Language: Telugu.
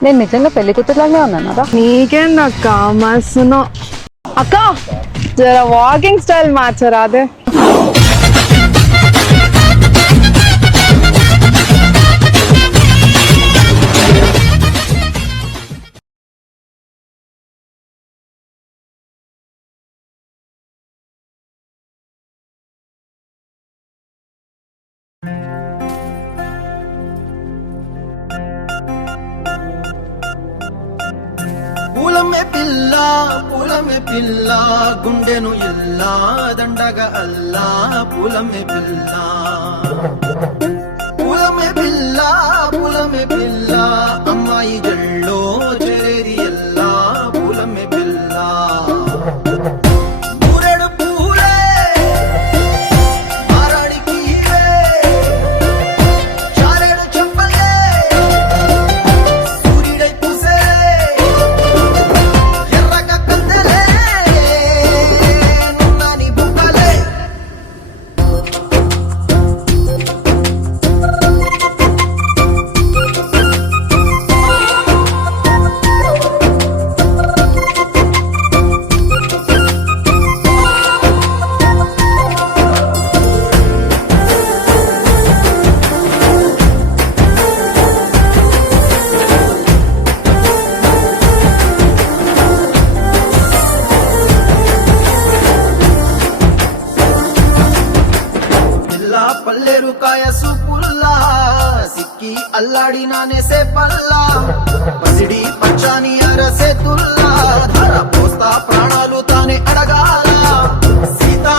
నేను నిజంగా పెళ్లి కూతురులాగే ఉన్నాను. నీకేందక్క మస్తును అక్క, జర వాకింగ్ స్టైల్ మార్చరా అదే. పూలమే పిల్ల గుండెను ఇల్లా దండగా అల్లా పూలమే పిల్ల పూలమే పిల్ల అమ్మాయి జల్లో చేరేది ఎల్లా పూలమే పిల్ల మూరెడు పూలే మారాడికి చారెడు చెప్పలే సూర్యుడై పూసే పల్లేరు కాయసు పుల్లా సిక్కి అల్లాడి నానేసే పల్లా పసిడి పచ్చాని అరసే తుల్లా ధర పోస్తా ప్రాణాలు తానే అడగాల సీతా